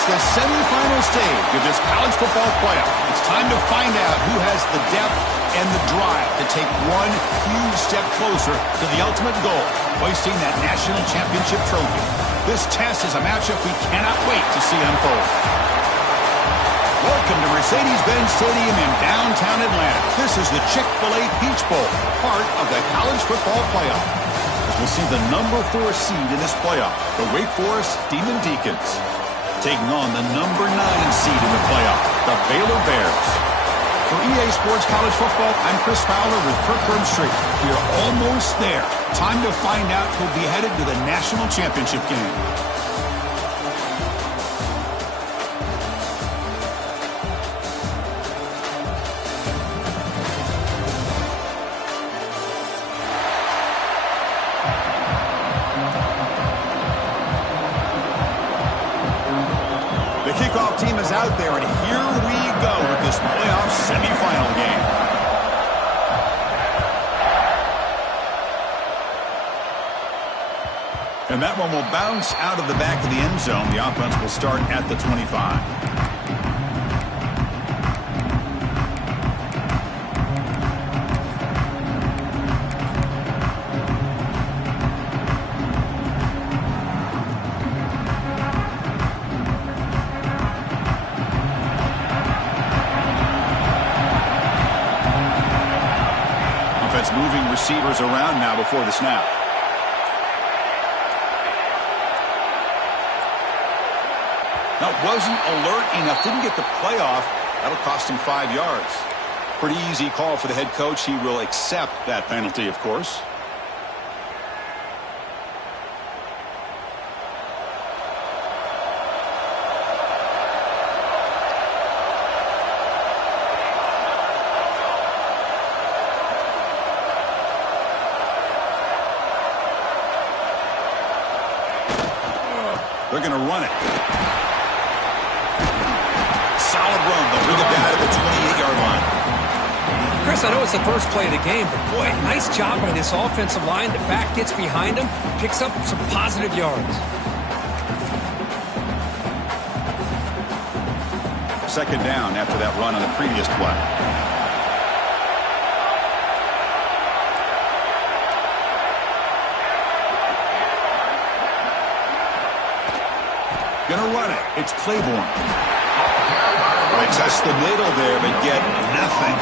It's the semifinal stage of this college football playoff. It's time to find out who has the depth and the drive to take one huge step closer to the ultimate goal, hoisting that national championship trophy. This test is a matchup we cannot wait to see unfold. Welcome to Mercedes-Benz Stadium in downtown Atlanta. This is the Chick-fil-A Peach Bowl, part of the college football playoff. As we'll see the number 4 seed in this playoff, the Wake Forest Demon Deacons, taking on the number 9 seed in the playoff, the Baylor Bears. For EA Sports College Football, I'm Chris Fowler with Kirk Herbstreit. We are almost there. Time to find out who'll be headed to the national championship game. The kickoff team is out there, and here we go with this playoff semifinal game. And that one will bounce out of the back of the end zone. The offense will start at the 25. Moving receivers around now before the snap. That wasn't alert enough. Didn't get the play off. That'll cost him 5 yards. Pretty easy call for the head coach. He will accept that penalty, of course. They're going to run it. Solid run. They'll bring it down to the 28-yard line. Chris, I know it's the first play of the game, but boy, nice job by this offensive line. The back gets behind him, picks up some positive yards. Second down after that run on the previous play. Gonna run it. It's Claiborne. They test the middle there, but get nothing.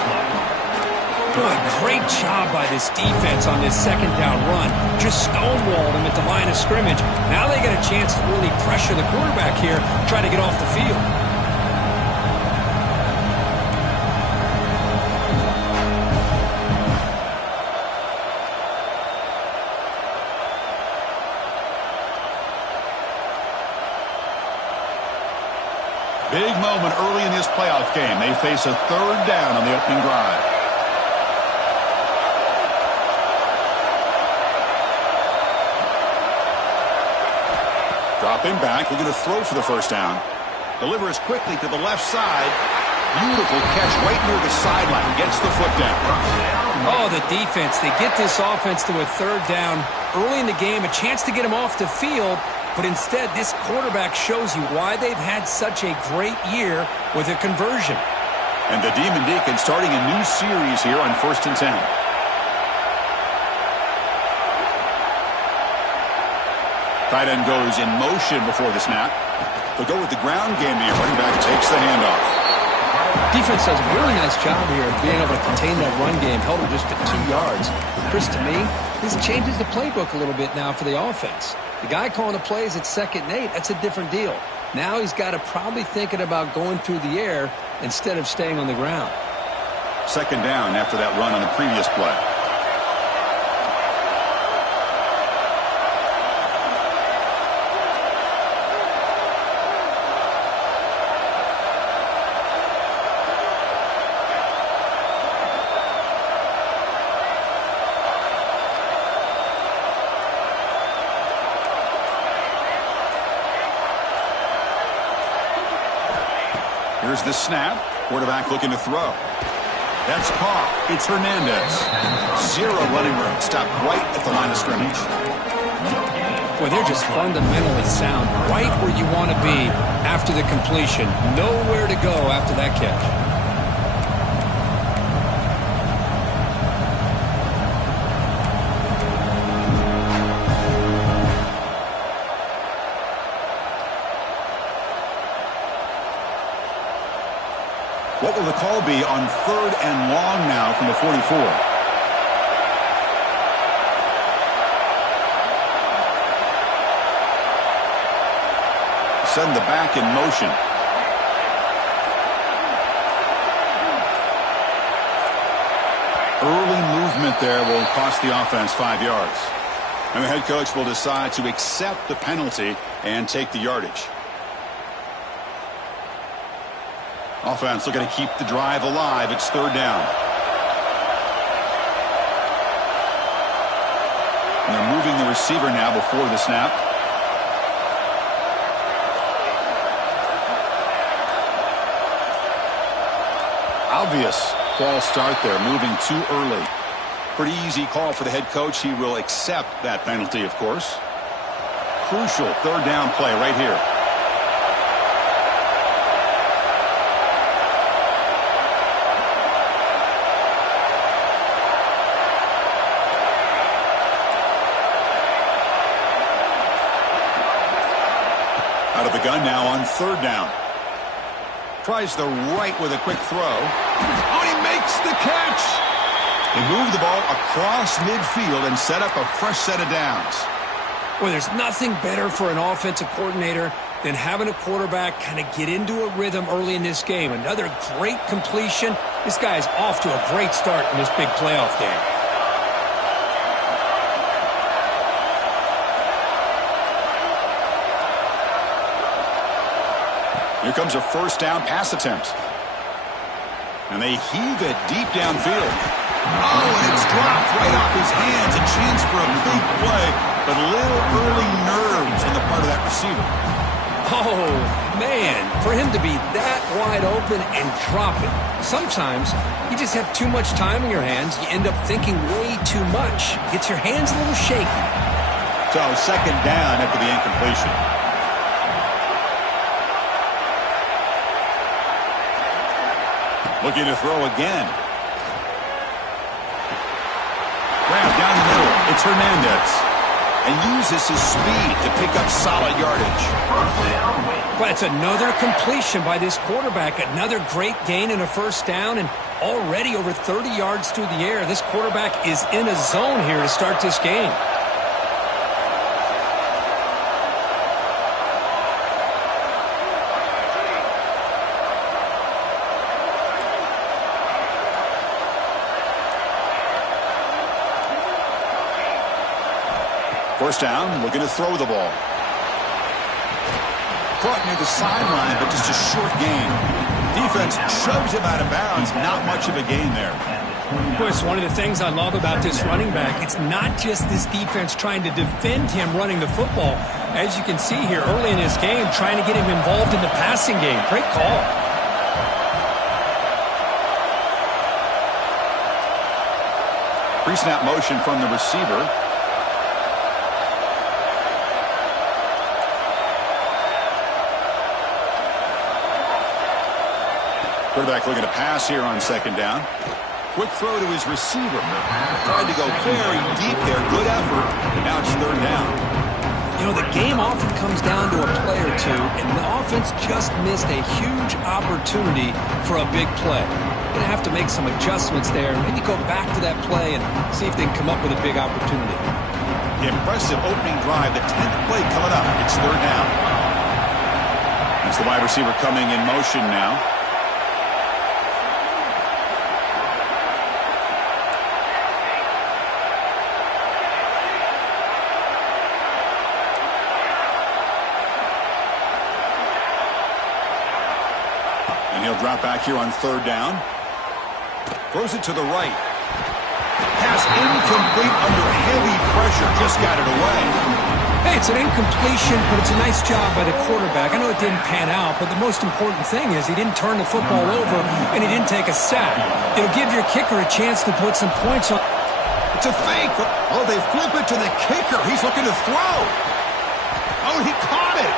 Boy, great job by this defense on this second down run. Just stonewalled him at the line of scrimmage. Now they get a chance to really pressure the quarterback here, try to get off the field. Big moment early in this playoff game. They face a third down on the opening drive. Dropping back, looking to throw for the first down. Delivers quickly to the left side. Beautiful catch right near the sideline. Gets the foot down. Oh, the defense. They get this offense to a third down early in the game. A chance to get him off the field. But instead, this quarterback shows you why they've had such a great year with a conversion. And the Demon Deacons starting a new series here on 1st and 10. Tight end goes in motion before the snap. They'll go with the ground game here. Running back takes the handoff. Defense does a really nice job here of being able to contain that run game. Held him just to 2 yards. Chris, to me, this changes the playbook a little bit now for the offense. The guy calling the plays at 2nd and 8, that's a different deal. Now he's got to probably thinking about going through the air instead of staying on the ground. Second down after that run on the previous play. Here's the snap. Quarterback looking to throw. That's caught. It's Hernandez. Zero running room. Stopped right at the line of scrimmage. Boy, they're just fundamentally sound, right where you want to be after the completion. Nowhere to go after that catch. What will the call be on 3rd and long now from the 44? Send the back in motion. Early movement there will cost the offense 5 yards. And the head coach will decide to accept the penalty and take the yardage. Offense looking to keep the drive alive. It's 3rd down. And they're moving the receiver now before the snap. Obvious false start there, moving too early. Pretty easy call for the head coach. He will accept that penalty, of course. Crucial 3rd down play right here. Out of the gun now on 3rd down. Tries the right with a quick throw. Oh, he makes the catch! They move the ball across midfield and set up a fresh set of downs. Well, there's nothing better for an offensive coordinator than having a quarterback kind of get into a rhythm early in this game. Another great completion. This guy is off to a great start in this big playoff game. Here comes a 1st down pass attempt. And they heave it deep downfield. Oh, and it's dropped right off his hands. A chance for a big play, but a little early nerves on the part of that receiver. Oh, man, for him to be that wide open and drop it. Sometimes you just have too much time in your hands. You end up thinking way too much. Gets your hands a little shaky. So 2nd down after the incompletion. Looking to throw again. Grab down the middle. It's Hernandez. And uses his speed to pick up solid yardage. But it's another completion by this quarterback. Another great gain in a 1st down. And already over 30 yards through the air. This quarterback is in a zone here to start this game. First down, looking to throw the ball. Caught near the sideline, but just a short gain. Defense shoves him out of bounds. Not much of a gain there. Of course, one of the things I love about this running back, it's not just this defense trying to defend him running the football. As you can see here early in this game, trying to get him involved in the passing game. Great call. Pre-snap motion from the receiver. Quarterback looking to pass here on 2nd down. Quick throw to his receiver. Tried to go very deep there. Good effort. Now it's 3rd down. You know, the game often comes down to a play or two, and the offense just missed a huge opportunity for a big play. Going to have to make some adjustments there. Maybe go back to that play and see if they can come up with a big opportunity. Impressive opening drive. The 10th play coming up. It's 3rd down. That's the wide receiver coming in motion now. And he'll drop back here on 3rd down. Throws it to the right. Pass incomplete under heavy pressure. Just got it away. Hey, it's an incompletion, but it's a nice job by the quarterback. I know it didn't pan out, but the most important thing is he didn't turn the football over and he didn't take a sack. It'll give your kicker a chance to put some points on. It's a fake. Oh, they flip it to the kicker. He's looking to throw. Oh, he caught it.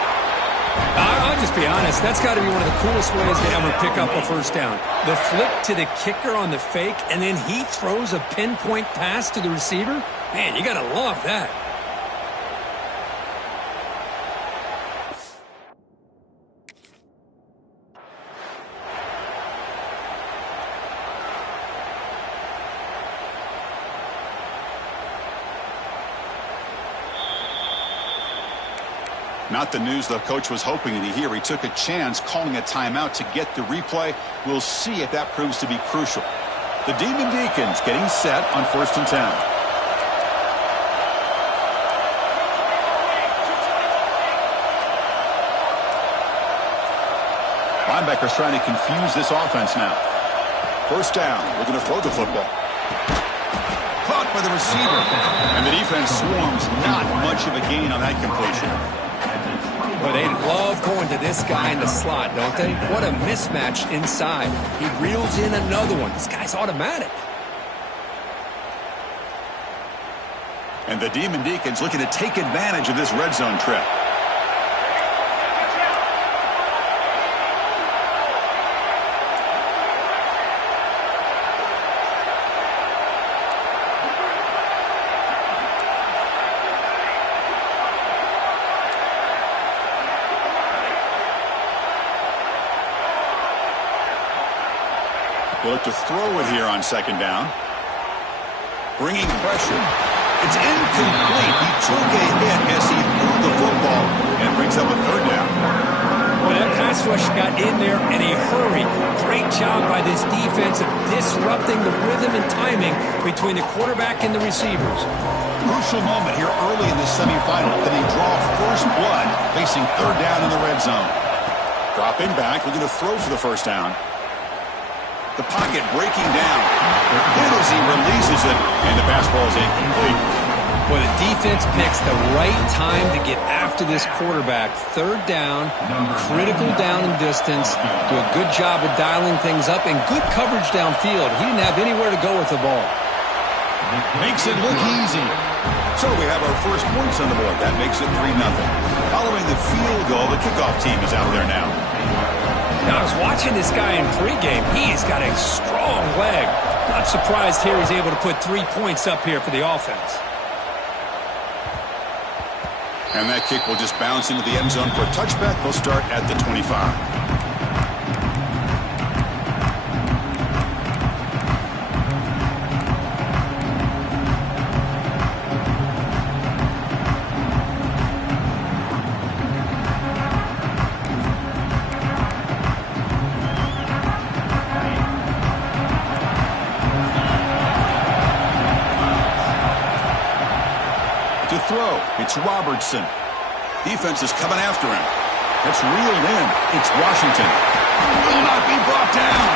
I'll just be honest. That's got to be one of the coolest ways to ever pick up a first down. The flip to the kicker on the fake, and then he throws a pinpoint pass to the receiver. Man, you got to love that. Not the news the coach was hoping to hear. He took a chance calling a timeout to get the replay. We'll see if that proves to be crucial. The Demon Deacons getting set on 1st and 10. Linebackers trying to confuse this offense now. 1st down. We're going to throw the football. Caught by the receiver. And the defense swarms. Not much of a gain on that completion. But they love going to this guy in the slot, don't they? What a mismatch inside. He reels in another one. This guy's automatic. And the Demon Deacons looking to take advantage of this red zone trip. We'll look to throw it here on 2nd down. Bringing pressure. It's incomplete. He took a hit as he threw the football and brings up a 3rd down. Well, that pass rush got in there in a hurry. Great job by this defense of disrupting the rhythm and timing between the quarterback and the receivers. Crucial moment here early in the semifinal. Then they draw first blood facing 3rd down in the red zone. Dropping back, looking to throw for the 1st down. The pocket breaking down. And as he releases it, and the pass ball is incomplete. Well, the defense picks the right time to get after this quarterback. 3rd down, critical down and distance. Do a good job of dialing things up and good coverage downfield. He didn't have anywhere to go with the ball. Makes it look easy. So we have our first points on the board. That makes it 3-0. Following the field goal, the kickoff team is out there now. Now, I was watching this guy in pregame. He's got a strong leg. Not surprised here he's able to put 3 points up here for the offense. And that kick will just bounce into the end zone for a touchback. They'll start at the 25. It's Robertson. Defense is coming after him. That's reeled in. It's Washington. Will not be brought down.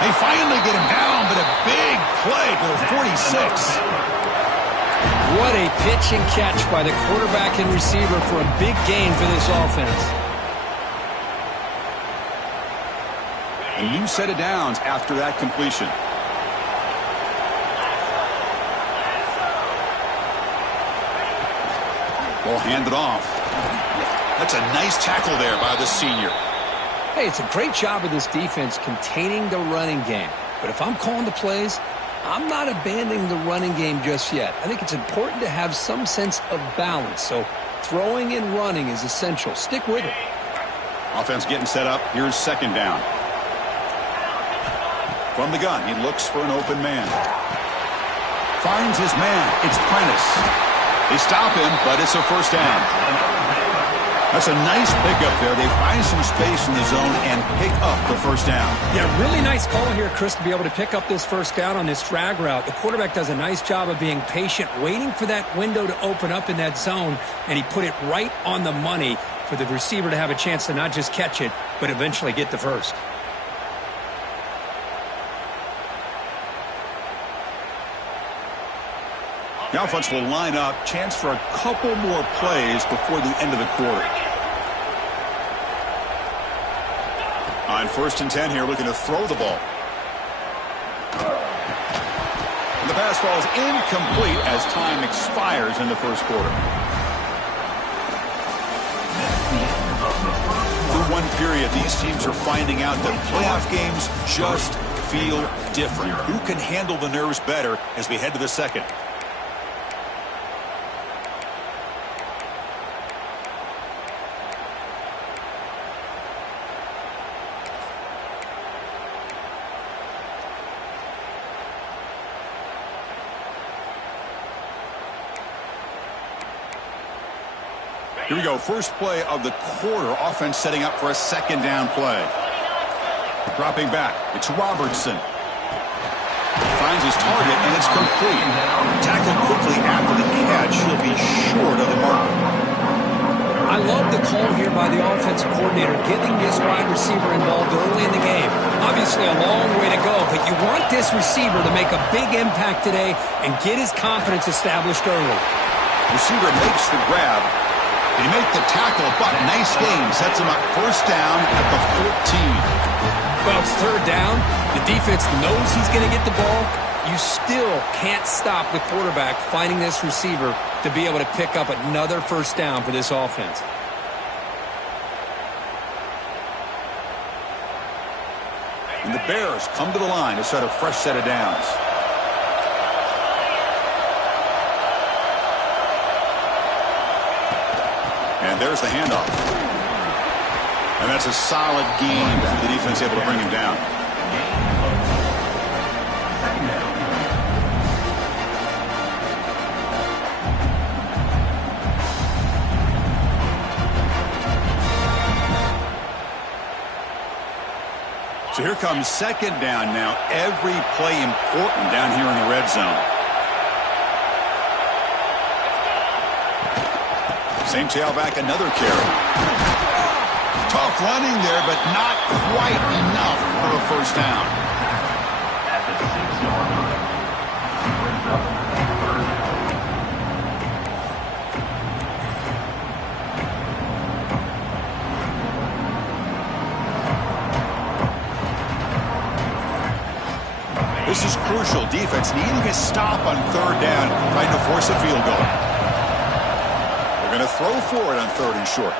They finally get him down, but a big play for the 46. What a pitch and catch by the quarterback and receiver for a big gain for this offense. A new set of downs after that completion. Ball handed off. That's a nice tackle there by the senior. Hey, it's a great job of this defense containing the running game. But if I'm calling the plays, I'm not abandoning the running game just yet. I think it's important to have some sense of balance. So throwing and running is essential. Stick with it. Offense getting set up. Here's 2nd down. From the gun, he looks for an open man. Finds his man. It's Prentice. They stop him, but it's a 1st down. That's a nice pickup there. They find some space in the zone and pick up the 1st down. Yeah, really nice call here, Chris, to be able to pick up this 1st down on this drag route. The quarterback does a nice job of being patient, waiting for that window to open up in that zone, and he put it right on the money for the receiver to have a chance to not just catch it, but eventually get the first. The offense will line up. Chance for a couple more plays before the end of the quarter. On 1st and 10 here, looking to throw the ball. And the pass ball is incomplete as time expires in the 1st quarter. one period, these teams are finding out that playoff games just feel different. Who can handle the nerves better as we head to the second? Here we go, first play of the quarter. Offense setting up for a second down play. Dropping back, it's Robertson. Finds his target, and it's complete. Tackled quickly after the catch. He'll be short of the mark. I love the call here by the offensive coordinator, getting this wide receiver involved early in the game. Obviously a long way to go, but you want this receiver to make a big impact today and get his confidence established early. Receiver makes the grab. They make the tackle, but nice game. Sets him up first down at the 14. Well, it's third down. The defense knows he's going to get the ball. You still can't stop the quarterback finding this receiver to be able to pick up another first down for this offense. And the Bears come to the line to set a fresh set of downs. And there's the handoff. And that's a solid gain for the defense able to bring him down. So here comes second down now. Every play important down here in the red zone. Same tailback, another carry. Tough running there, but not quite enough for a first down. At the 6-yard line, brings up third down. This is crucial. Defense needing a stop on third down, trying to force a field goal. Going to throw for it on third and short.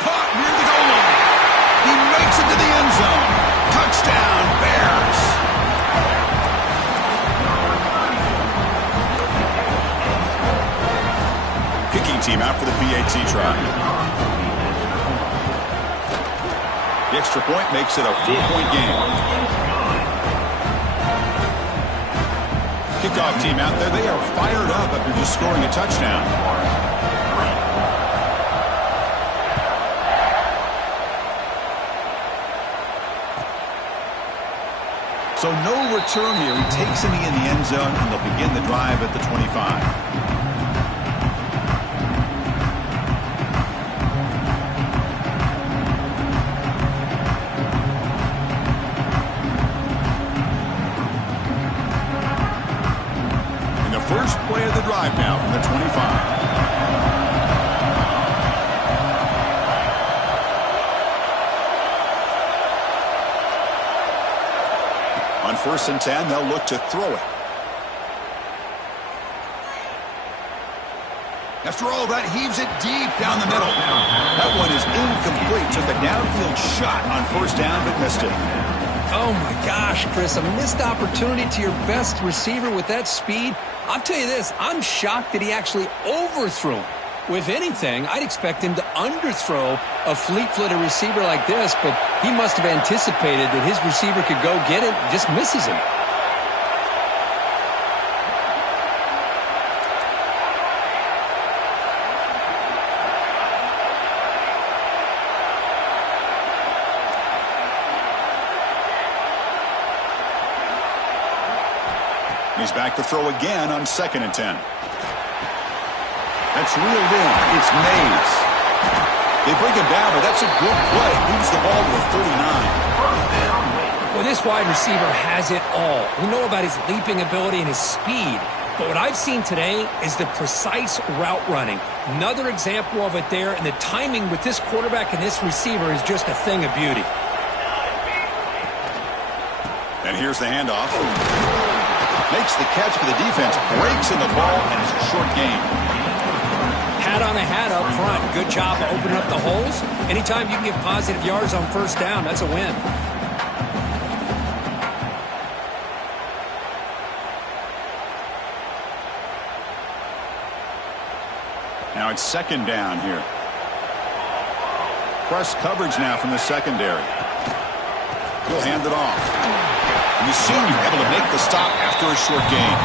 Caught near the goal line. He makes it to the end zone. Touchdown, Bears. Kicking team out for the PAT try. The extra point makes it a 4-point game. Kickoff team out there. They are fired up after just scoring a touchdown. So no return here. He takes him in the end zone, and they'll begin the drive at the 25. First play of the drive now from the 25. On 1st and 10, they'll look to throw it. After all that, heaves it deep down the middle. That one is incomplete. Took a downfield shot on first down, but missed it. Oh, my gosh, Chris, a missed opportunity to your best receiver with that speed. I'll tell you this, I'm shocked that he actually overthrew him. With anything, I'd expect him to underthrow a fleet-footed receiver like this, but he must have anticipated that his receiver could go get it, just misses him. He's back to throw again on 2nd and 10. That's reeled in. It's Mays. They bring him down, but that's a good play. Moves the ball to the 39. Well, this wide receiver has it all. We know about his leaping ability and his speed. But what I've seen today is the precise route running. Another example of it there, and the timing with this quarterback and this receiver is just a thing of beauty. And here's the handoff. Makes the catch for the defense, breaks in the ball, and it's a short game. Had spot on the hat up front. Good job of opening up the holes. Anytime you can get positive yards on first down, that's a win. Now it's second down here. Press coverage now from the secondary. He'll hand it off. And the senior able to make the stop after a short gain.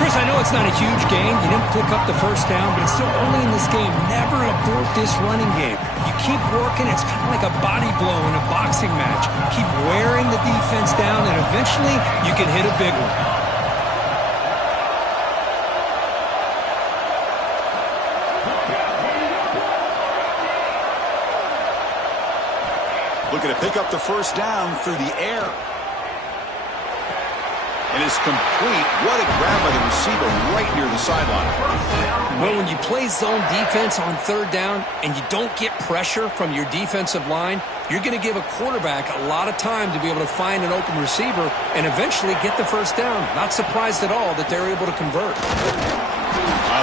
Chris, I know it's not a huge gain. You didn't pick up the first down, but it's still early in this game. Never abort this running game. You keep working. It's kind of like a body blow in a boxing match. Keep wearing the defense down, and eventually you can hit a big one. Looking to pick up the first down through the air. And it's complete. What a grab by the receiver right near the sideline. Well, when you play zone defense on third down and you don't get pressure from your defensive line, you're going to give a quarterback a lot of time to be able to find an open receiver and eventually get the first down. Not surprised at all that they're able to convert.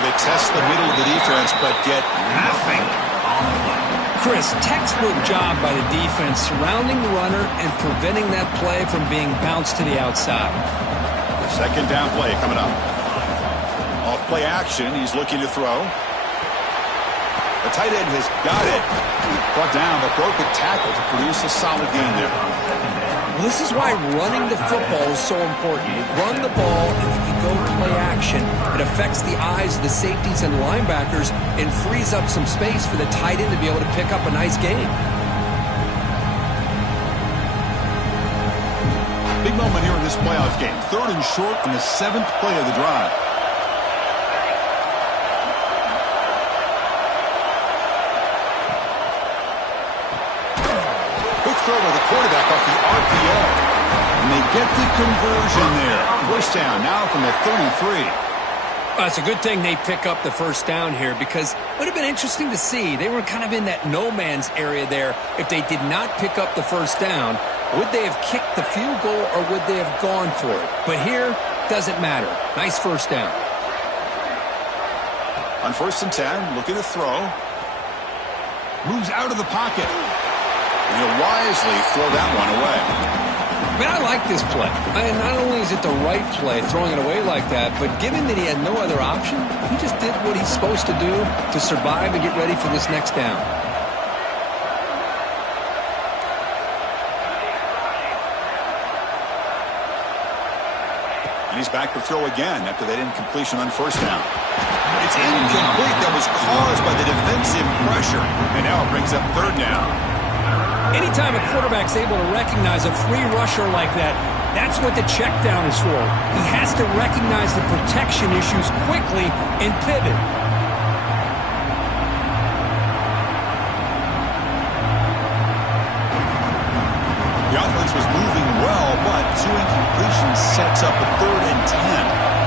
They test the middle of the defense but get nothing. Chris, textbook job by the defense surrounding the runner and preventing that play from being bounced to the outside. Second down play coming up. Off play action. He's looking to throw. The tight end has got it. Brought down, but broke a tackle to produce a solid gain there. Well, this is why running the football is so important. You run the ball, and if you go play action, it affects the eyes of the safeties and linebackers and frees up some space for the tight end to be able to pick up a nice gain. Big moment here in this playoff game. Third and short on the 7th play of the drive. Quick throw by the quarterback off the RPO. And they get the conversion there. First down now from the 33. Well, it's a good thing they pick up the first down here because it would have been interesting to see. They were kind of in that no man's area there. If they did not pick up the first down, would they have kicked the field goal or would they have gone for it? But here, doesn't matter. Nice first down. On first and 10, looking to throw. Moves out of the pocket. And he'll wisely throw that one away. Man, I like this play. Not only is it the right play, throwing it away like that, but given that he had no other option, he just did what he's supposed to do to survive and get ready for this next down. And he's back to throw again after that incompletion on first down. It's incomplete. That was caused by the defensive pressure. And now it brings up third down. Anytime a quarterback's able to recognize a free rusher like that, that's what the check down is for. He has to recognize the protection issues quickly and pivot. The offense was moving well, but two incompletions sets up a 3rd and 10.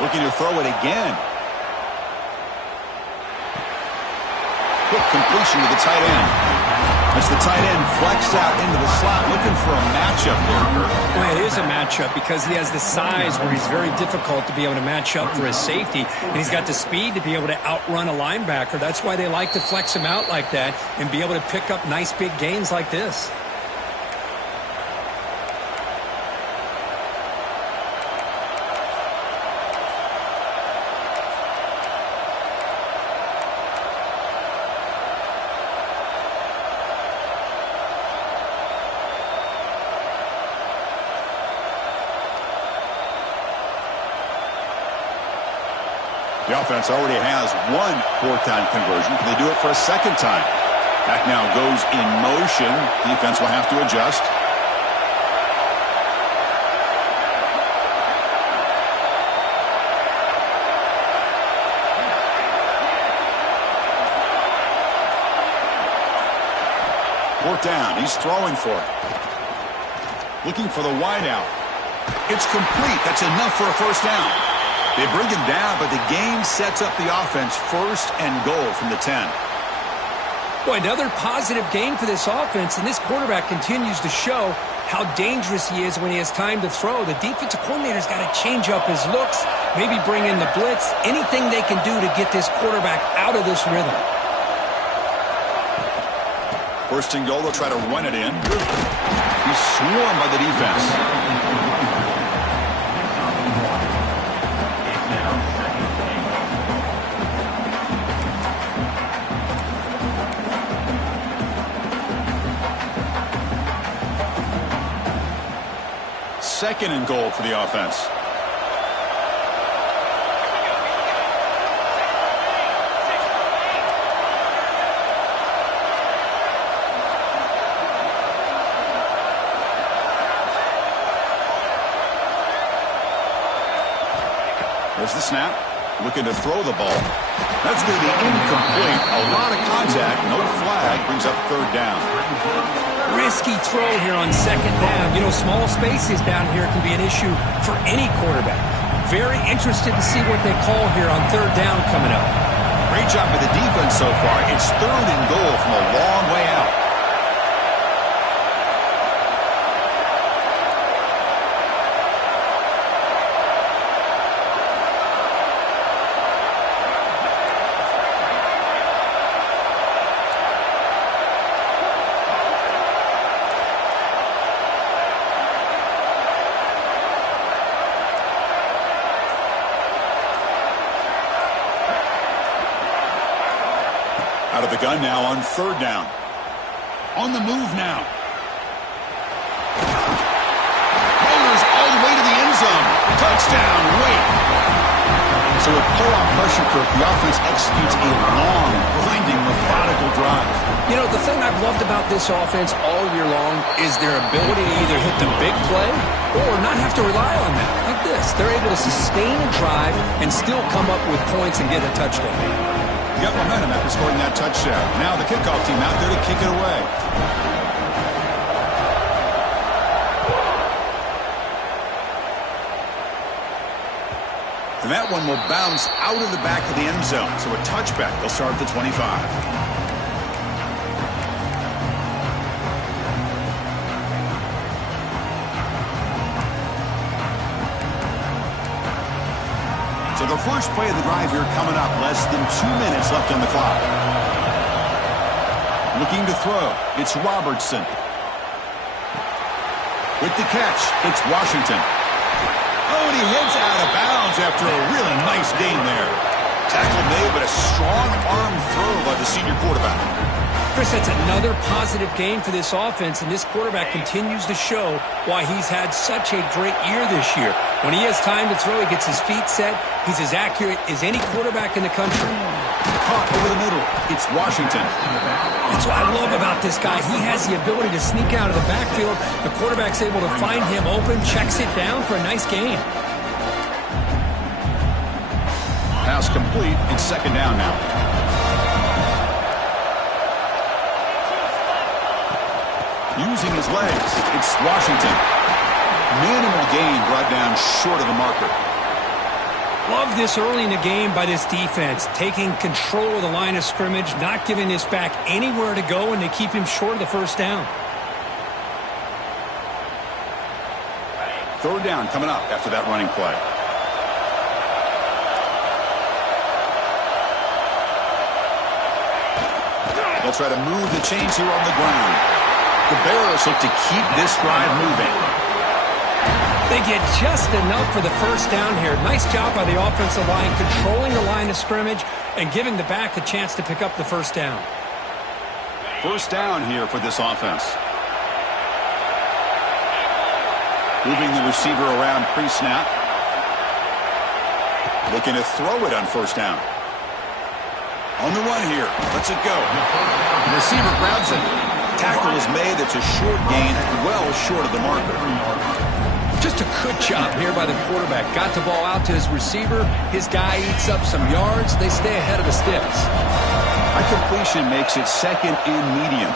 Looking to throw it again. Quick completion to the tight end. As the tight end flexed out into the slot, looking for a matchup there, Kirk. Well, it is a matchup because he has the size where he's very difficult to be able to match up for his safety, and he's got the speed to be able to outrun a linebacker. That's why they like to flex him out like that and be able to pick up nice big gains like this. The offense already has one 4th down conversion. Can they do it for a second time? That now goes in motion. Defense will have to adjust. Fourth down. He's throwing for it. Looking for the wideout. It's complete. That's enough for a first down. They bring him down, but the game sets up the offense 1st and goal from the 10. Boy, another positive game for this offense, and this quarterback continues to show how dangerous he is when he has time to throw. The defensive coordinator's got to change up his looks, maybe bring in the blitz, anything they can do to get this quarterback out of this rhythm. 1st and goal, they'll try to run it in. He's swarmed by the defense. Second and goal for the offense. There's the snap. Looking to throw the ball. That's going to be incomplete. A lot of contact. No flag. Brings up 3rd down. Risky throw here on 2nd down. You know, small spaces down here can be an issue for any quarterback. Very interested to see what they call here on 3rd down coming up. Great job by the defense so far. It's 3rd and goal from a long way out. Out of the gun now on 3rd down. On the move now. Bowlers all the way to the end zone. Touchdown, wait. So with pull-off pressure curve, the offense executes a long, blinding, methodical drive. You know, the thing I've loved about this offense all year long is their ability to either hit the big play or not have to rely on that. Like this. They're able to sustain a drive and still come up with points and get a touchdown. Got momentum after scoring that touchdown. Now the kickoff team out there to kick it away. And that one will bounce out of the back of the end zone. So a touchback. They'll start at the 25. So the first play of the drive here coming up. Less than 2 minutes left on the clock. Looking to throw. It's Robertson. With the catch, it's Washington. Oh, and he heads out of bounds after a really nice game there. Tackle made, but a strong arm throw by the senior quarterback. Chris, that's another positive game for this offense, and this quarterback continues to show why he's had such a great year this year. When he has time to throw, he gets his feet set. He's as accurate as any quarterback in the country. Caught over the middle. It's Washington. That's what I love about this guy. He has the ability to sneak out of the backfield. The quarterback's able to find him open, checks it down for a nice gain. Pass complete. It's 2nd down now. Using his legs, it's Washington. Minimal gain brought down short of the marker. Love this early in the game by this defense, taking control of the line of scrimmage, not giving this back anywhere to go, and they keep him short of the 1st down. 3rd down coming up after that running play. They'll try to move the chains here on the ground. The Bears look to keep this drive moving. They get just enough for the 1st down here. Nice job by the offensive line, controlling the line of scrimmage and giving the back a chance to pick up the 1st down. 1st down here for this offense. Moving the receiver around pre-snap. Looking to throw it on 1st down. On the run here. Let's it go. The receiver grabs it. Tackle is made. It's a short gain, well short of the marker. Just a good job here by the quarterback. Got the ball out to his receiver. His guy eats up some yards. They stay ahead of the sticks. A completion makes it 2nd and medium.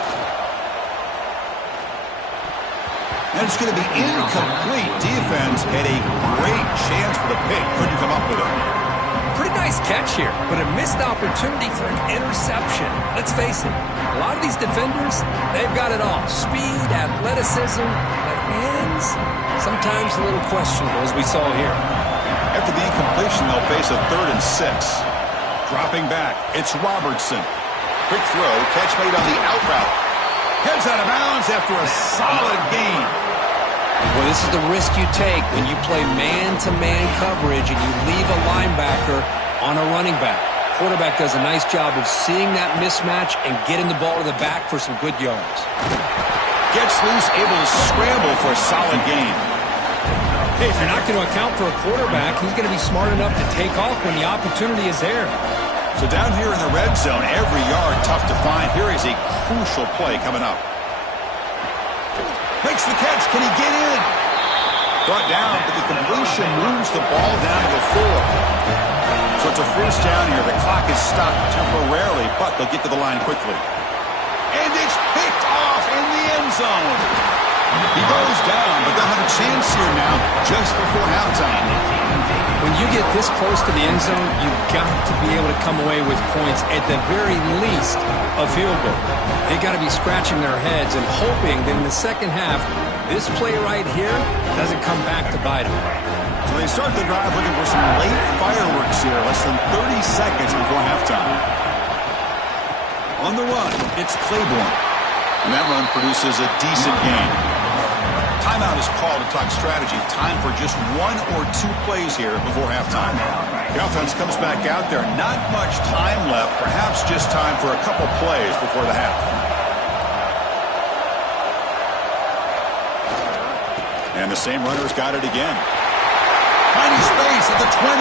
And it's going to be incomplete. Defense had a great chance for the pick. Couldn't come up with it. Pretty nice catch here, but a missed opportunity for an interception. Let's face it, a lot of these defenders, they've got it all. Speed, athleticism, but hands, sometimes a little questionable, as we saw here. After the incompletion, they'll face a 3rd and 6. Dropping back, it's Robertson. Quick throw, catch made on the out route. Heads out of bounds after a solid gain. Well, this is the risk you take when you play man-to-man coverage and you leave a linebacker on a running back. Quarterback does a nice job of seeing that mismatch and getting the ball to the back for some good yards. Gets loose, able to scramble for a solid gain. Hey, if you're not going to account for a quarterback, he's going to be smart enough to take off when the opportunity is there. So down here in the red zone, every yard tough to find. Here is a crucial play coming up. Makes the catch. Can he get in? Brought down, but the completion moves the ball down to the 4. So it's a first down here. The clock is stopped temporarily, but they'll get to the line quickly. And it's picked off in the end zone. He goes down, but they'll have a chance here now just before halftime. When you get this close to the end zone, you've got to be able to come away with points, at the very least, a field goal. They've got to be scratching their heads and hoping that in the second half, this play right here doesn't come back to bite them. So they start the drive looking for some late fireworks here, less than 30 seconds before halftime. On the run, it's Claiborne. And that run produces a decent gain. Timeout is called to talk strategy. Time for just 1 or 2 plays here before halftime. The offense comes back out there. Not much time left. Perhaps just time for a couple plays before the half. And the same runner's got it again. Finding space at the 20.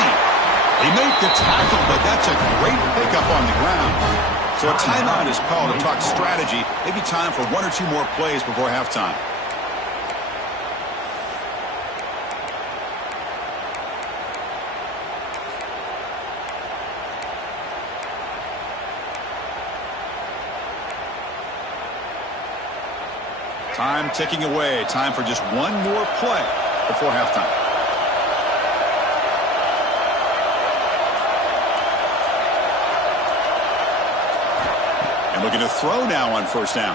They make the tackle, but that's a great pickup on the ground. So a timeout is called to talk strategy. Maybe time for 1 or 2 more plays before halftime. Time ticking away. Time for just 1 more play before halftime. And looking to throw now on first down.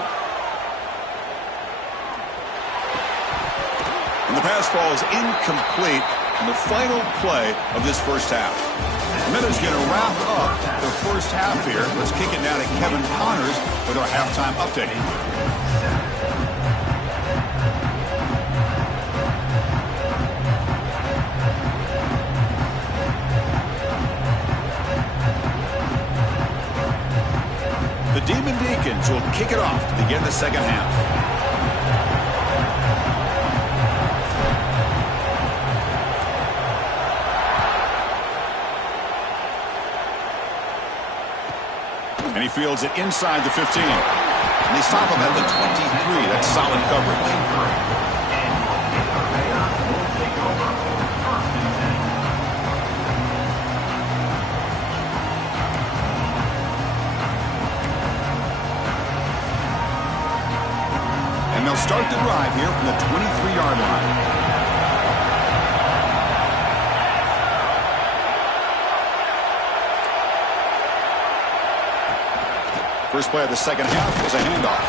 And the pass falls incomplete in the final play of this first half. And that is going to wrap up the first half here. Let's kick it now to Kevin Connors with our halftime update. The Demon Deacons will kick it off to begin the second half. And he fields it inside the 15. And they stop him at the 23. That's solid coverage. And they'll start the drive here from the 23-yard line. First play of the second half was a handoff.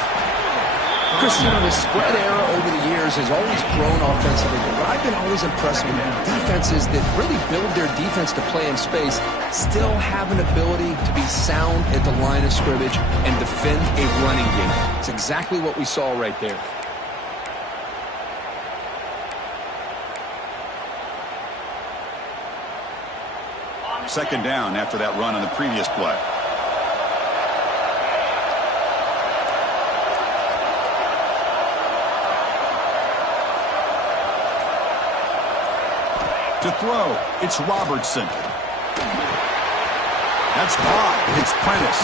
Chris, the spread era over the years has always grown offensively, but what I've been always impressed with defenses that really build their defense to play in space still have an ability to be sound at the line of scrimmage and defend a running game. It's exactly what we saw right there. Second down after that run on the previous play. To throw, it's Robertson. That's caught. It's Prentice.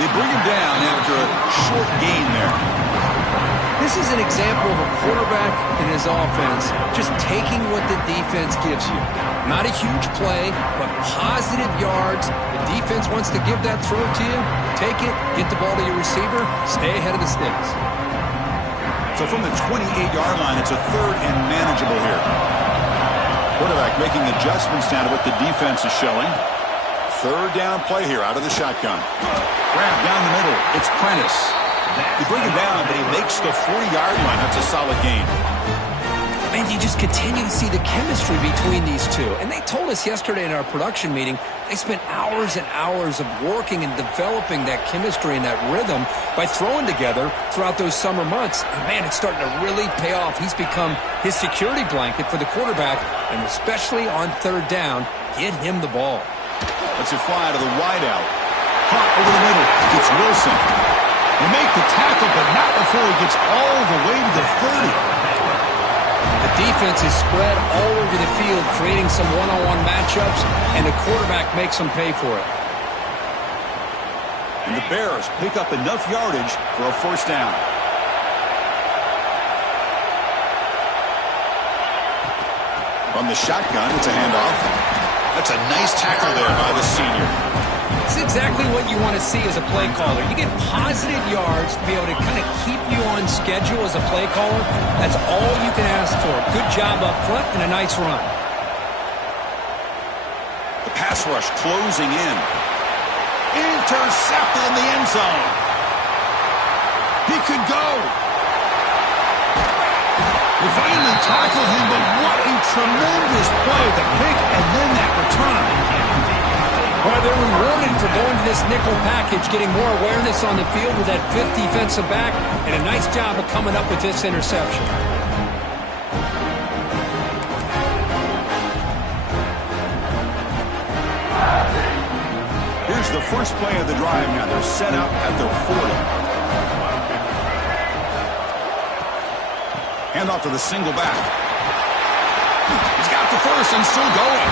They bring him down after a short gain there. This is an example of a quarterback and his offense just taking what the defense gives you. Not a huge play, but positive yards. The defense wants to give that throw to you. Take it, get the ball to your receiver, stay ahead of the sticks. So from the 28-yard line, it's a third and manageable here. Quarterback making adjustments now to what the defense is showing. Third down play here out of the shotgun. Grab down the middle. It's Prentice. You bring him down, but he makes the 40-yard line. That's a solid gain. And you just continue to see the chemistry between these two. And they told us yesterday in our production meeting, they spent hours and hours of working and developing that chemistry and that rhythm by throwing together throughout those summer months. And, man, it's starting to really pay off. He's become his security blanket for the quarterback, and especially on third down, get him the ball. Lets it fly to the wideout. Hot over the middle. It's Wilson. They make the tackle, but not before he gets all the way to the 30. The defense is spread all over the field, creating some one-on-one matchups, and the quarterback makes them pay for it. And the Bears pick up enough yardage for a first down. From the shotgun, it's a handoff. That's a nice tackle there by the senior. It's exactly what you want to see as a play caller. You get positive yards to be able to kind of keep you on schedule as a play caller. That's all you can ask for. Good job up front and a nice run. The pass rush closing in. Intercepted in the end zone. He could go. They finally tackled him, but what a tremendous play. The pick and then that return. Well, they're rewarded for going to this nickel package, getting more awareness on the field with that fifth defensive back, and a nice job of coming up with this interception. Here's the first play of the drive now. They're set up at the 40. Handoff to the single back. He's got the first and still going.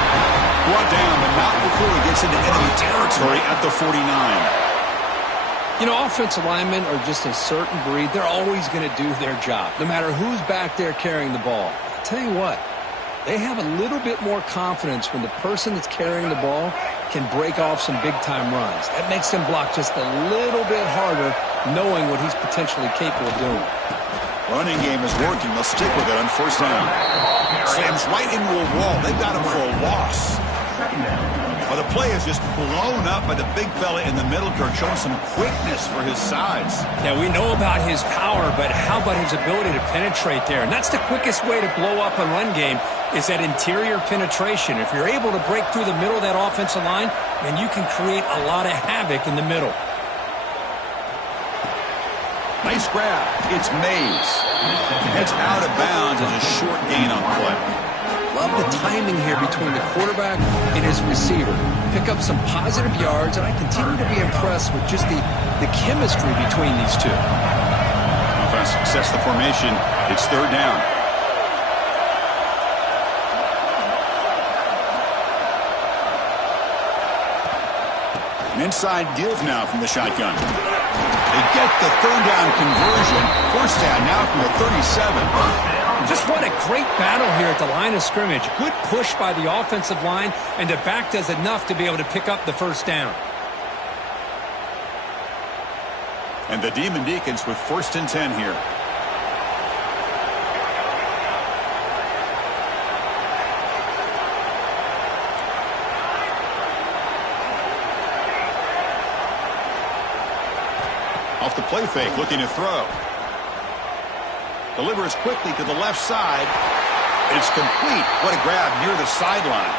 Brought down, but not before he gets into enemy territory at the 49. You know, offensive linemen are just a certain breed. They're always going to do their job, no matter who's back there carrying the ball. I'll tell you what, they have a little bit more confidence when the person that's carrying the ball can break off some big-time runs. That makes them block just a little bit harder, knowing what he's potentially capable of doing. Running game is working. They'll stick with it on first down. Slams right into a wall. They've got him for a loss. Well, the play is just blown up by the big fella in the middle, Kirk, showing some quickness for his size. Yeah, we know about his power, but how about his ability to penetrate there? And that's the quickest way to blow up a run game is that interior penetration. If you're able to break through the middle of that offensive line, then you can create a lot of havoc in the middle. Nice grab. It's Mays. Heads out of bounds as a short gain on play. Love the timing here between the quarterback and his receiver. Pick up some positive yards, and I continue to be impressed with just the chemistry between these two. Offense sets the formation. It's third down. An inside give now from the shotgun. They get the third down conversion. First down now from the 37. Just what a great battle here at the line of scrimmage. Good push by the offensive line, and the back does enough to be able to pick up the first down. And the Demon Deacons with first and 10 here. Off the play fake, looking to throw. Delivers quickly to the left side. It's complete. What a grab near the sideline.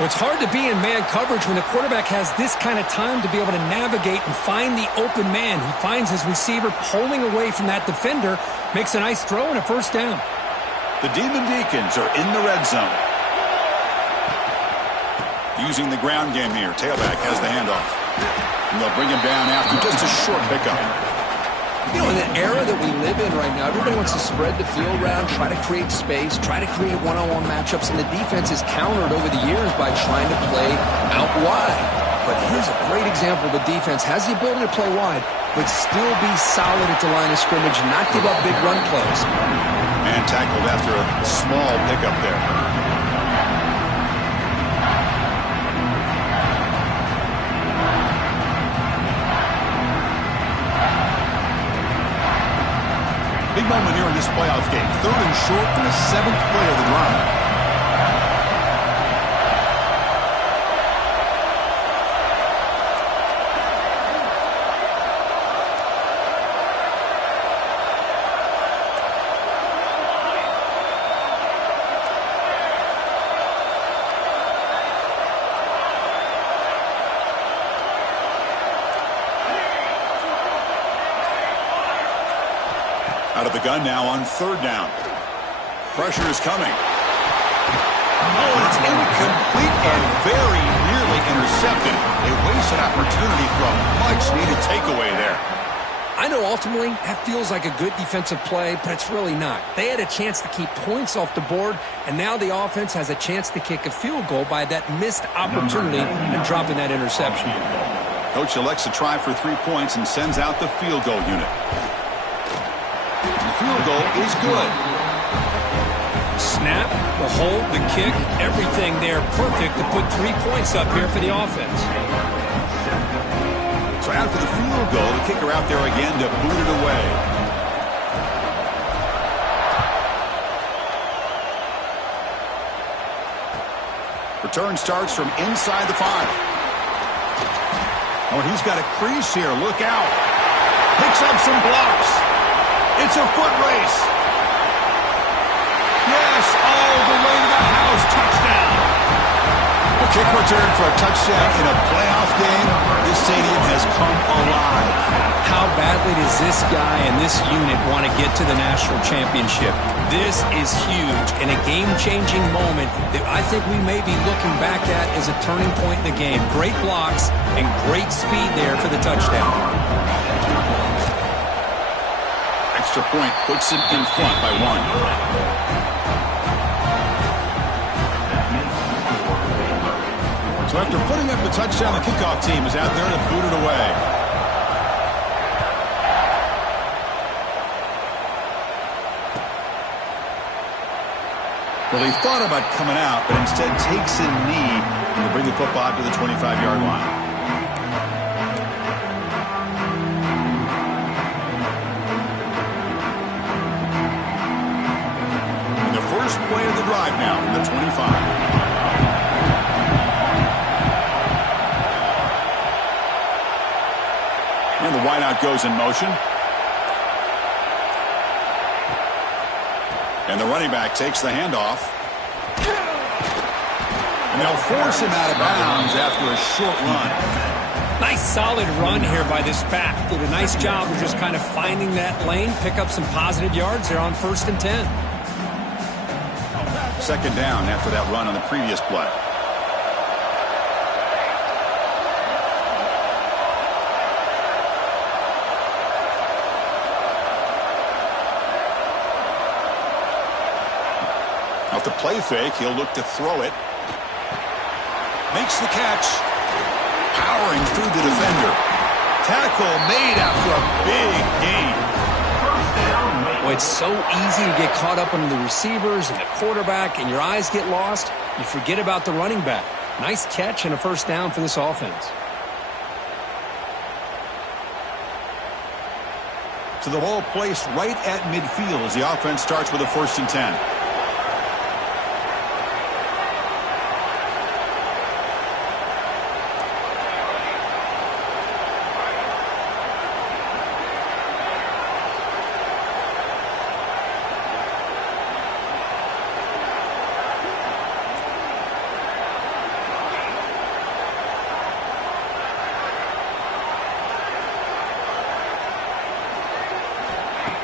Well, it's hard to be in man coverage when the quarterback has this kind of time to be able to navigate and find the open man. He finds his receiver pulling away from that defender, makes a nice throw and a first down. The Demon Deacons are in the red zone. Using the ground game here. Tailback has the handoff. And they'll bring him down after just a short pickup. You know, in the era that we live in right now, everybody wants to spread the field around, try to create space, try to create one-on-one matchups, and the defense is countered over the years by trying to play out wide. But here's a great example. The defense has the ability to play wide, but still be solid at the line of scrimmage, not give up big run plays. And tackled after a small pickup there. Big moment here in this playoff game. 3rd and short in the 7th play of the drive. Out of the gun now on 3rd down. Pressure is coming. Oh, and it's incomplete and very nearly intercepted. A wasted opportunity for a much-needed takeaway there. I know ultimately that feels like a good defensive play, but it's really not. They had a chance to keep points off the board, and now the offense has a chance to kick a field goal by that missed opportunity and dropping that interception. Coach elects to try for 3 points and sends out the field goal unit. The field goal is good. Snap, the hold, the kick, everything there perfect to put 3 points up here for the offense. So after the field goal, the kicker out there again to boot it away. Return starts from inside the 5. Oh, he's got a crease here. Look out. Picks up some blocks. It's a foot race. Yes, all the way to the house. Touchdown. A kick return for a touchdown in a playoff game. This stadium has come alive. How badly does this guy and this unit want to get to the national championship? This is huge and a game-changing moment that I think we may be looking back at as a turning point in the game. Great blocks and great speed there for the touchdown. Extra point puts it in front by 1. So after putting up the touchdown, the kickoff team is out there to boot it away. Well, he thought about coming out, but instead takes a knee to bring the football to the 25-yard line. And the first play of the drive now from the 25. And the wideout goes in motion. And the running back takes the handoff. And they'll force him out of bounds after a short run. Nice solid run here by this back. Did a nice job of just kind of finding that lane, pick up some positive yards there on 1st and 10. 2nd down after that run on the previous play. Off the play fake, he'll look to throw it. Makes the catch. Powering through the defender. Tackle made after a big gain. Well, it's so easy to get caught up on the receivers and the quarterback, and your eyes get lost. You forget about the running back. Nice catch and a 1st down for this offense. So the ball placed right at midfield as the offense starts with a 1st and 10.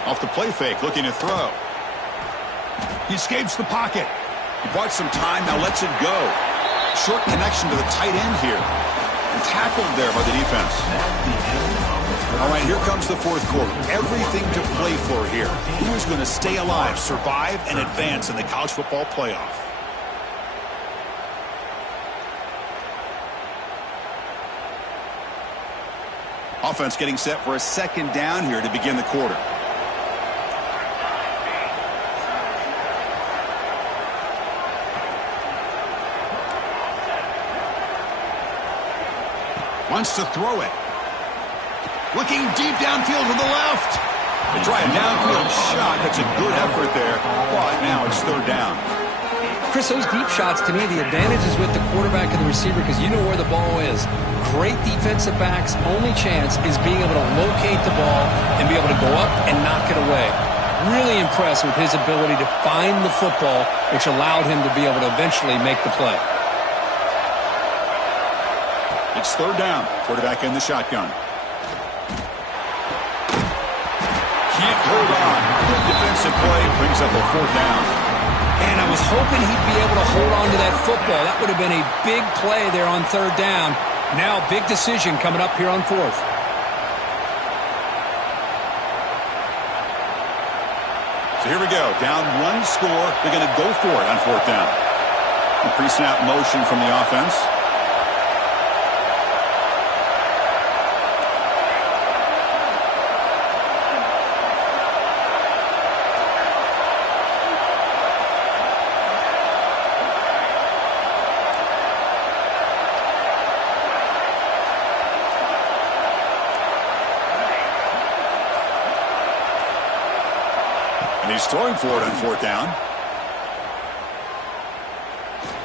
Off the play fake, looking to throw. He escapes the pocket. He bought some time, now lets it go. Short connection to the tight end here. And tackled there by the defense. All right, here comes the 4th quarter. Everything to play for here. Who is going to stay alive, survive, and advance in the college football playoff? Offense getting set for a 2nd down here to begin the quarter. Wants to throw it. Looking deep downfield to the left. They try a downfield shot. That's a good effort there, but now it's third down. Chris, those deep shots, to me, the advantage is with the quarterback and the receiver because you know where the ball is. Great defensive backs' only chance is being able to locate the ball and be able to go up and knock it away. Really impressed with his ability to find the football, which allowed him to be able to eventually make the play. It's third down. Quarterback in the shotgun. Can't hold on. Good defensive play brings up a fourth down. And I was hoping he'd be able to hold on to that football. That would have been a big play there on third down. Now, big decision coming up here on fourth. So here we go. Down one score. They're going to go for it on fourth down. A pre-snap motion from the offense. And he's throwing for it on fourth down.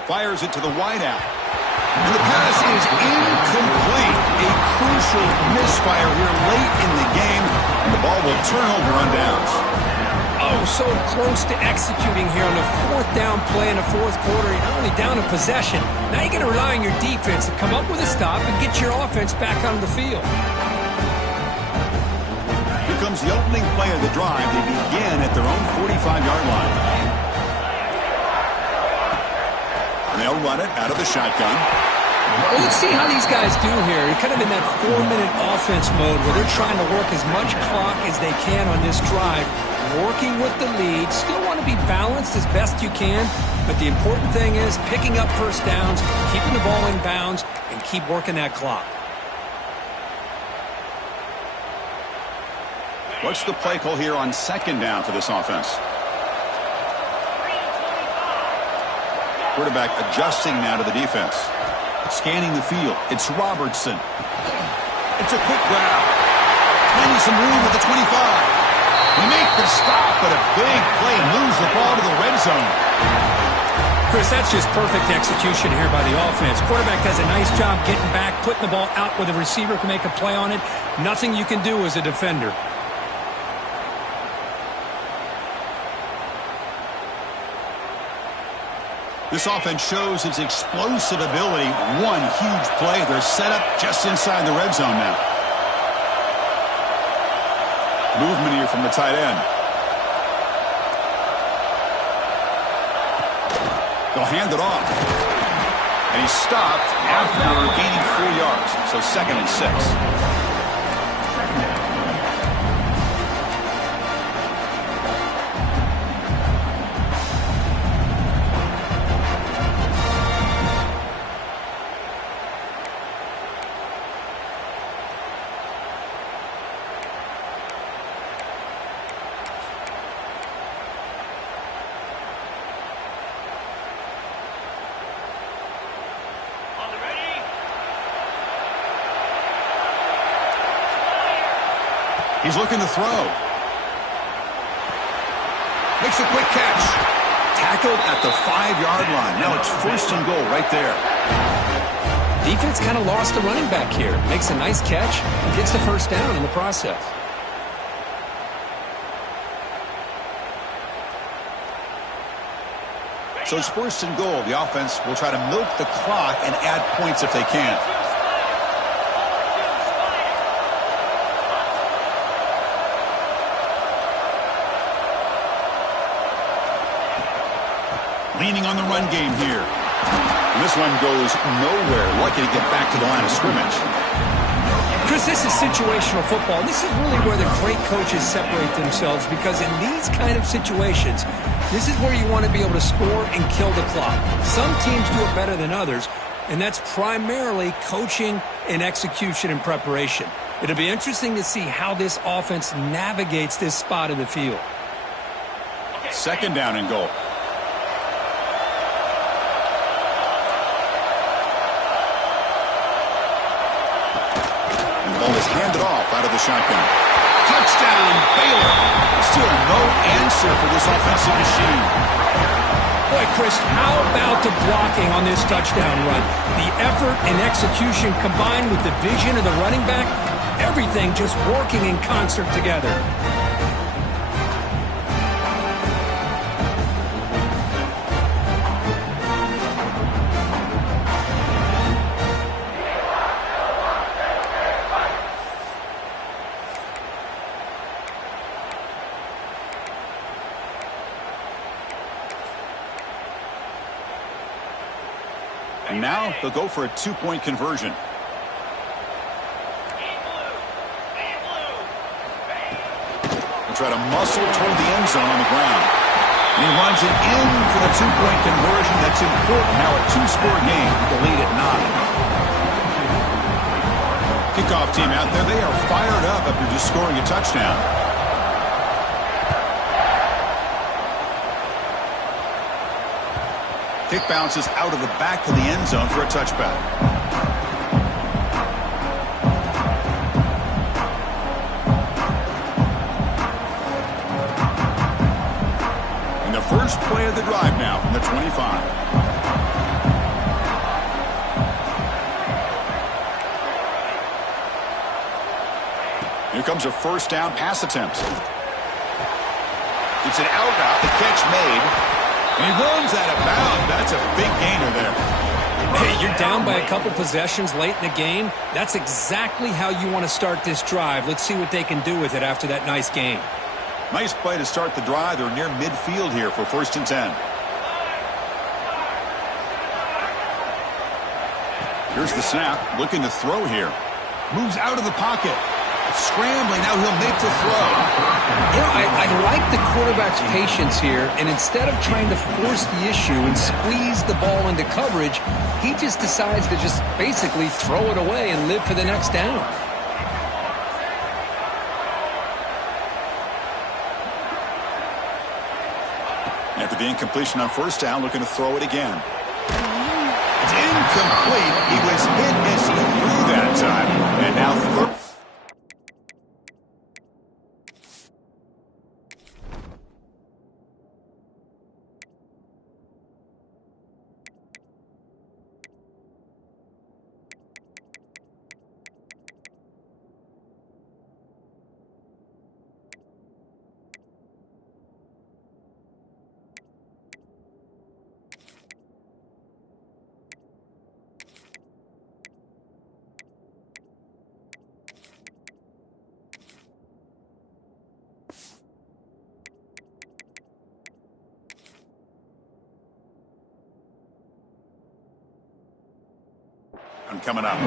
Fires it to the wideout. And the pass is incomplete. A crucial misfire here late in the game. And the ball will turn over on downs. Oh, so close to executing here on the fourth down play in the fourth quarter. You're not only down a possession, now you're going to rely on your defense to come up with a stop and get your offense back on the field. Comes the opening play of the drive. They begin at their own 45-yard line. And they'll run it out of the shotgun. Well, let's see how these guys do here. You're kind of in that 4-minute offense mode where they're trying to work as much clock as they can on this drive, working with the lead. Still want to be balanced as best you can, but the important thing is picking up first downs, keeping the ball in bounds, and keep working that clock. What's the play call here on second down for this offense? Quarterback adjusting now to the defense. Scanning the field. It's Robertson. It's a quick grab. Finding some room at the 25. They make the stop, but a big play moves the ball to the red zone. Chris, that's just perfect execution here by the offense. Quarterback does a nice job getting back, putting the ball out where the receiver can make a play on it. Nothing you can do as a defender. This offense shows its explosive ability. One huge play. They're set up just inside the red zone now. Movement here from the tight end. They'll hand it off. And he's stopped after gaining 4 yards. So second and 6. He's looking to throw. Makes a quick catch. Tackled at the 5-yard line. Now it's first and goal right there. Defense kind of lost a running back here. Makes a nice catch and gets the first down in the process. So it's first and goal. The offense will try to milk the clock and add points if they can. Leaning on the run game here. And this one goes nowhere. Lucky to get back to the line of scrimmage. Chris, this is situational football. This is really where the great coaches separate themselves, because in these kind of situations, this is where you want to be able to score and kill the clock. Some teams do it better than others, and that's primarily coaching and execution and preparation. It'll be interesting to see how this offense navigates this spot in the field. Second down and goal. Ball is handed off out of the shotgun. Touchdown, Baylor. Still no answer for this offensive machine. Boy, Chris, how about the blocking on this touchdown run? The effort and execution combined with the vision of the running back, everything just working in concert together. And now they'll go for a two-point conversion. They'll try to muscle toward the end zone on the ground. And he runs it in for the two-point conversion. That's important. Now a two-score game. The lead at 9. Kickoff team out there. They are fired up after just scoring a touchdown. Kick bounces out of the back of the end zone for a touchback. And the first play of the drive now from the 25. Here comes a first down pass attempt. It's an out route. The catch made. And he runs out of bounds. That's a big gainer there. Hey, you're down by a couple possessions late in the game. That's exactly how you want to start this drive. Let's see what they can do with it after that nice game. Nice play to start the drive. They're near midfield here for 1st and 10. Here's the snap. Looking to throw here. Moves out of the pocket. Scrambling, now he'll make the throw. You know, I like the quarterback's patience here, and instead of trying to force the issue and squeeze the ball into coverage, he just decides to just basically throw it away and live for the next down. After the incompletion on 1st down, looking to throw it again. It's incomplete. He was hit as he threw that time. And now third. I'm coming up.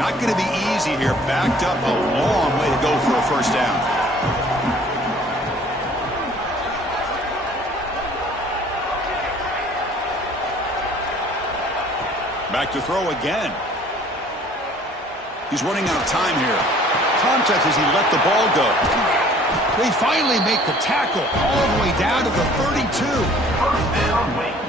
Not going to be easy here. Backed up a long way to go for a first down. Back to throw again. He's running out of time here. Contact as he let the ball go. They finally make the tackle all the way down to the 32.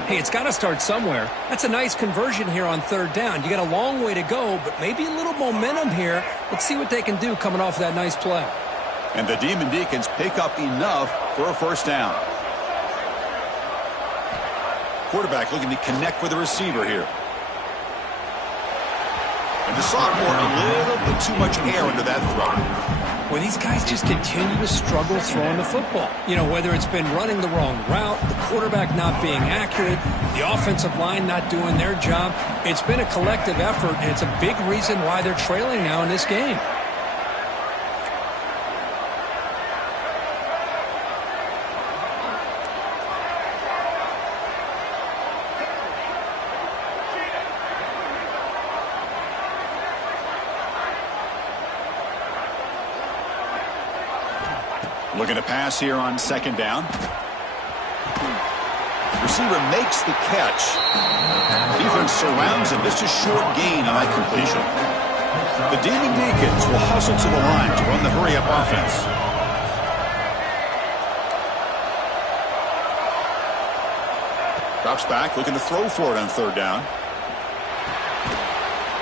Hey, it's got to start somewhere. That's a nice conversion here on 3rd down. You got a long way to go, but maybe a little momentum here. Let's see what they can do coming off that nice play. And the Demon Deacons pick up enough for a first down. Quarterback looking to connect with the receiver here. And the sophomore, a little bit too much air under that throw. Well, these guys just continue to struggle throwing the football. You know, whether it's been running the wrong route, the quarterback not being accurate, the offensive line not doing their job. It's been a collective effort, and it's a big reason why they're trailing now in this game. Looking to pass here on 2nd down. Receiver makes the catch. Defense surrounds him. Just a short gain on that completion. The Demon Deacons will hustle to the line to run the hurry-up offense. Drops back, looking to throw for it on third down.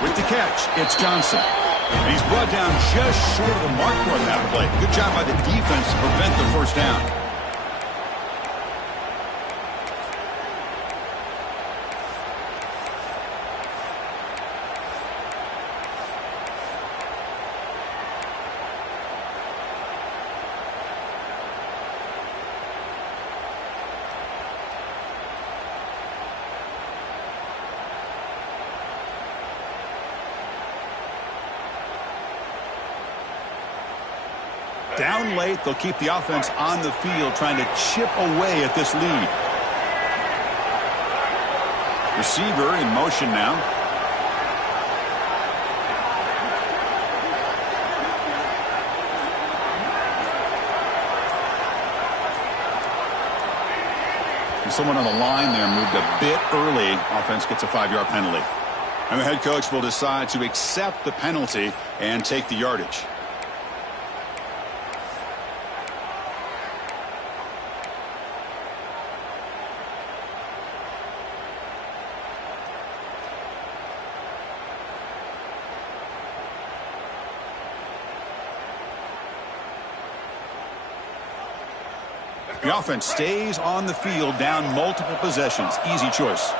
With the catch, it's Johnson. And he's brought down just short of the marker on that play. Good job by the defense to prevent the first down. Down late, they'll keep the offense on the field trying to chip away at this lead. Receiver in motion now. And someone on the line there moved a bit early. Offense gets a 5-yard penalty. And the head coach will decide to accept the penalty and take the yardage. The offense stays on the field, down multiple possessions. Easy choice.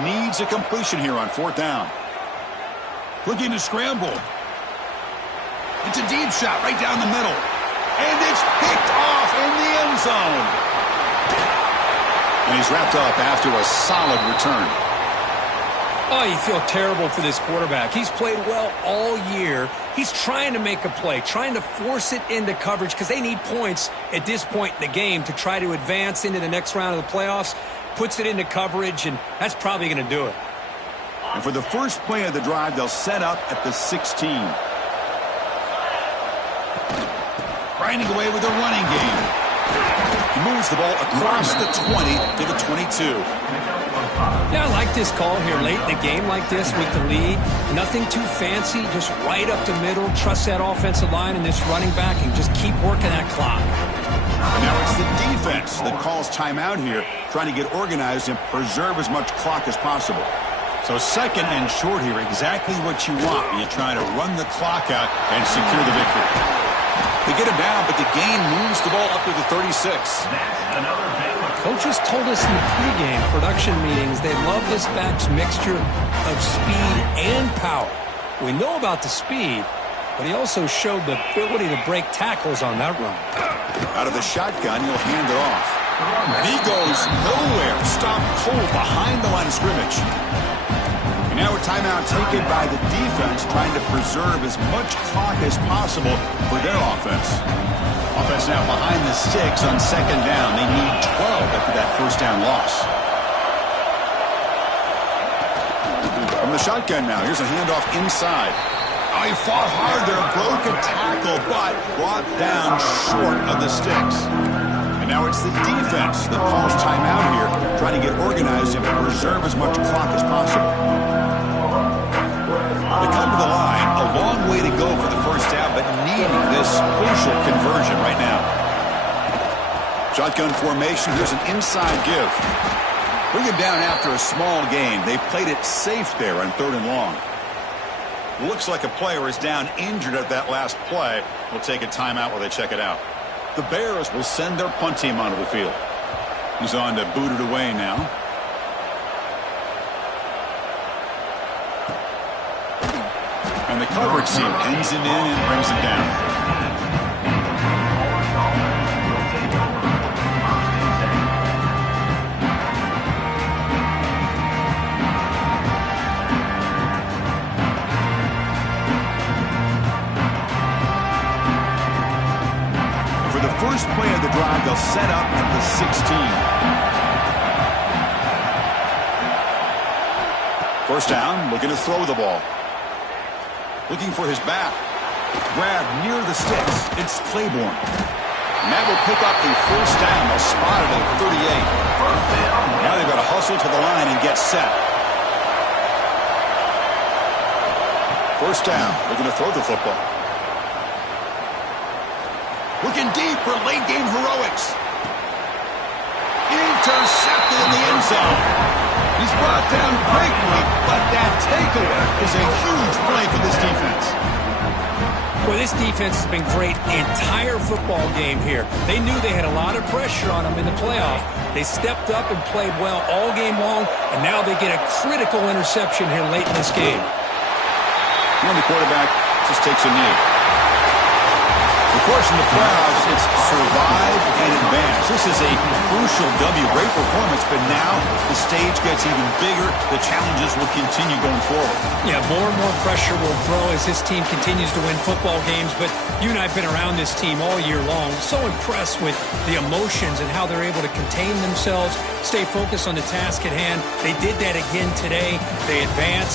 Needs a completion here on fourth down. Looking to scramble. It's a deep shot right down the middle. And it's picked off in the end zone. And he's wrapped up after a solid return. Oh, you feel terrible for this quarterback. He's played well all year. He's trying to make a play, trying to force it into coverage because they need points at this point in the game to try to advance into the next round of the playoffs. Puts it into coverage, and that's probably going to do it. And for the first play of the drive, they'll set up at the 16. Grinding away with a running game. He moves the ball across the 20 to the 22. Yeah, I like this call here late in the game like this with the lead. Nothing too fancy, just right up the middle. Trust that offensive line and this running back and just keep working that clock. And now it's the defense that calls timeout here, trying to get organized and preserve as much clock as possible. So second and short here, exactly what you want when you're trying to run the clock out and secure the victory. They get him down, but the gain moves the ball up to the 36. Coaches told us in the pregame production meetings they love this back's mixture of speed and power. We know about the speed, but he also showed the ability to break tackles on that run. Out of the shotgun, he'll hand it off. And he goes nowhere. Stopped cold behind the line of scrimmage. And now a timeout taken by the defense, trying to preserve as much clock as possible for their offense. Offense now behind the sticks on second down. They need 12 after that first down loss. From the shotgun now, here's a handoff inside. Oh, he fought hard there, broke a tackle, but brought down short of the sticks. And now it's the defense that calls timeout here, trying to get organized and preserve as much clock as possible. They come to the line, a long way to go for the first down, but needing this crucial conversion right now. Shotgun formation, here's an inside give. Bring it down after a small gain. They played it safe there on third and long. Looks like a player is down injured at that last play. We'll take a timeout while they check it out. The Bears will send their punt team onto the field. He's on to boot it away now. And the coverage team pins him in and brings him down. For the first play of the drive, they'll set up at the 16. First down, looking to throw the ball. Looking for his back. Grab near the sticks. It's Claiborne. And that will pick up the first down. They'll spot it at 38. Now they've got to hustle to the line and get set. First down. Looking to throw the football. Looking deep for late game heroics. Intercepted in the end zone. He's brought down quickly, but that takeaway is a huge play for this defense. Well, this defense has been great the entire football game here. They knew they had a lot of pressure on them in the playoff. They stepped up and played well all game long, and now they get a critical interception here late in this game. And the quarterback just takes a knee. Of course, in the playoffs, it's survive and advance. This is a crucial W. Great performance, but now the stage gets even bigger. The challenges will continue going forward. Yeah, more and more pressure will grow as this team continues to win football games, but you and I have been around this team all year long. So impressed with the emotions and how they're able to contain themselves, stay focused on the task at hand. They did that again today. They advanced.